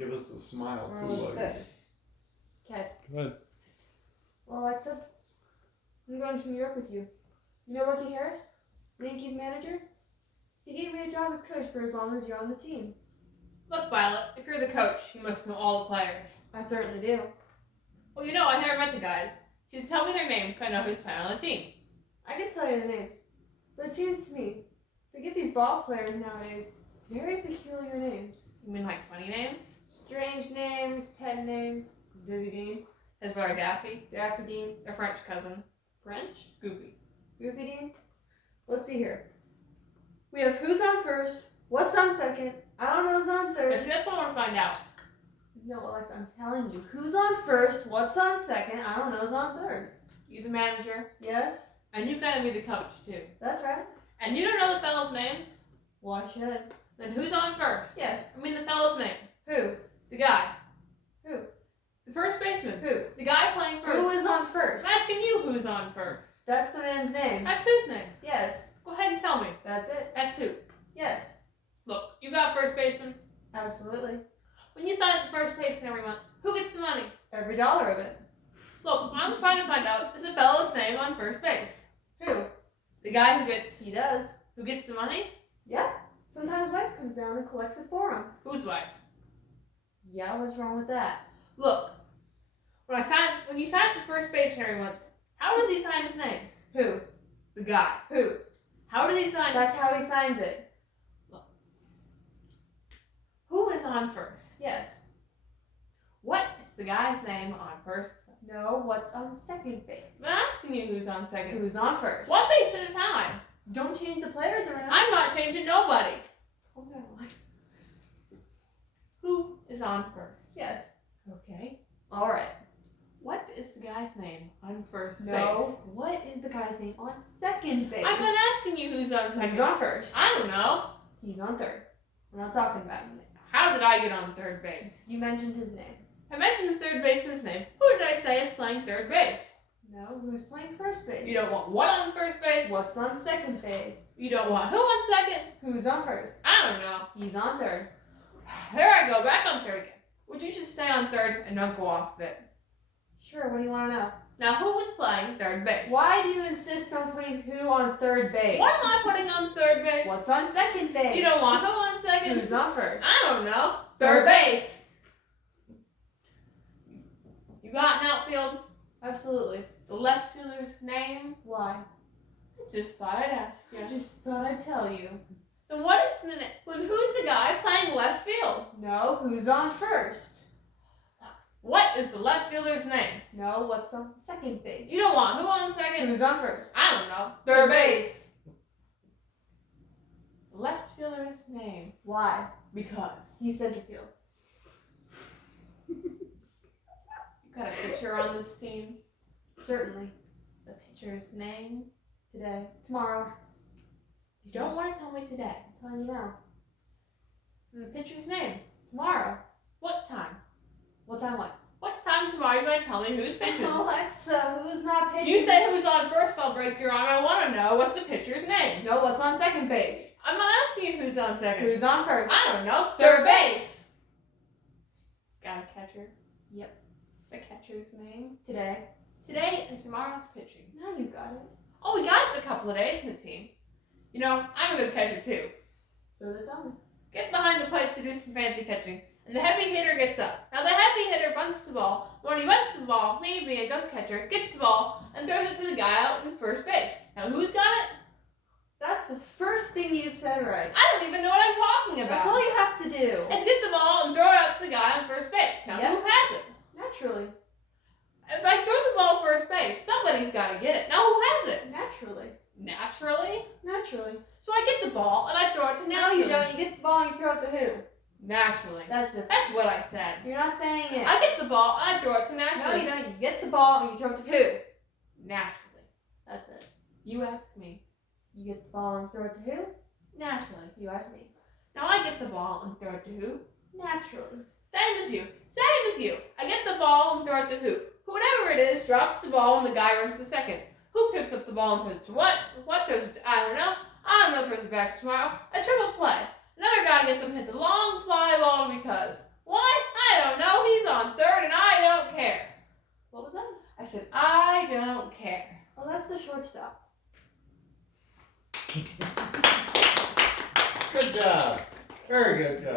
Give us a smile Or too, let's buddy. sit. Okay. Good. Well, Alexa, I'm going to New York with you. You know Rocky Harris, the Yankees manager? He gave me a job as coach for as long as you're on the team. Look, Violet, if you're the coach, you must know all the players. I certainly do. Well, you know, I never met the guys. You should tell me their names so I know who's playing on the team. I can tell you the names, but it seems to me they give these ball players nowadays very peculiar names. You mean like funny names? Strange names, pet names. Dizzy Dean, His brother Daffy, Daffy Dean, their French cousin, French, Goofy. Goofy Dean. Let's see here. We have who's on first, what's on second, I don't know who's on third. See, that's what I want to find out. No, Alexa, I'm telling you. Who's on first, what's on second, I don't know who's on third. You the manager, Yes, and you gotta be the coach too. that's right. And you don't know the fellas' names? Well, I should. Then who's on first? Yes. I mean the fella's name. Who? The guy. Who? The first baseman. Who? The guy playing first. Who is on first? I'm asking you who's on first. That's the man's name. That's whose name? Yes. Go ahead and tell me. That's it. That's who. Yes. Look, you got first baseman. Absolutely. When you sign up the first baseman every month, who gets the money? Every dollar of it. Look, I'm trying to find out is the fella's name on first base. Who? The guy who gets He does. the money? Yeah. Sometimes wife comes down and collects it for him. Whose wife? Yeah, what's wrong with that? Look, when you sign up the first baseman every month, how does he sign his name? Who? The guy. Who? How does he sign it? That's how he signs it. Who is on first? Yes. What is the guy's name on first? No, what's on second base? I'm asking you who's on second. Who's on first? One base at a time. Don't change the players around. I'm not changing nobody. Calm down, Alexa. Who is on first? Yes. Okay. All right. What is the guy's name on first No. What is the guy's name on second base? base? I'm not asking you who's on second. Who's on first? I don't know. He's on third. We're not talking about him. How did I get on third base? You mentioned his name. I mentioned the third baseman's name. Who did I say is playing third base? No, who's playing first base? You don't want what on first base? What's on second base? You don't want who on second? Who's on first? I don't know. He's on third. There I go, back on third again. Would you should stay on third and not go off of it? Sure, what do you want to know? Now, who was playing third base? Why do you insist on putting who on third base? What am I putting on third base? What's on second base? You don't want who on second? Who's on first? I don't know. Third base. You got an outfield? Absolutely. The left fielder's name? Why? I just thought I'd ask I you. just thought I'd tell you. Then what is the who's the guy playing left field? No, who's on first? What is the left fielder's name? No, what's on second base? You don't want who on second? Who's on first? I don't know. Third base. Left fielder's name. Why? Because. He's center field. You got a pitcher on this team? Certainly. The pitcher's name? Today. Tomorrow. You don't want to tell me today. I'm telling you now. And the pitcher's name? Tomorrow. What time? What time what? What time tomorrow are you going to tell me who's pitching? Alexa, who's not If pitching? you say who's on first, I'll break your arm. I want to know what's the pitcher's name. No, what's on second base? I'm not asking you who's on second. Who's on first? I don't know. Third base. Got a catcher? Yep. The catcher's name? Today. Today and tomorrow's pitching. Now you got it. Oh, we got us a couple of days in the team. You know, I'm a good catcher too. So they tell me. Get behind the plate to do some fancy catching. And the heavy hitter gets up. Now the heavy hitter bunts the ball. When he bunts the ball, me being a good catcher, gets the ball and throws it to the guy out in first base. Now who's got it? That's the first thing you've said right. I don't even know what I'm talking about. That's all you have to do. It's get the ball and throw it out to the guy on first base. Now Yep. who has it? Naturally. If I throw the ball first base, somebody's got to get it. Now who has it? Naturally. Naturally. Naturally. So I get the ball and I throw it to No, naturally. you don't. You get the ball and you throw it to who? Naturally. That's different. That's what I said. You're not saying it. I get the ball and I throw it to No, naturally. you don't. You get the ball and you throw it to who? Naturally. That's it. You ask me. You get the ball and throw it to who? Naturally. You ask me. Now I get the ball and throw it to who? Naturally. Same as you. Same as you. I get the ball and throw it to who? Whoever it is drops the ball and the guy runs to second. Who picks up the ball and throws it to what? What throws it to? I don't know. I don't know throws it back tomorrow. A triple play. Another guy gets up and hits a long fly ball because. Why? said, I don't care. Well, that's the shortstop. Good job. Very good job.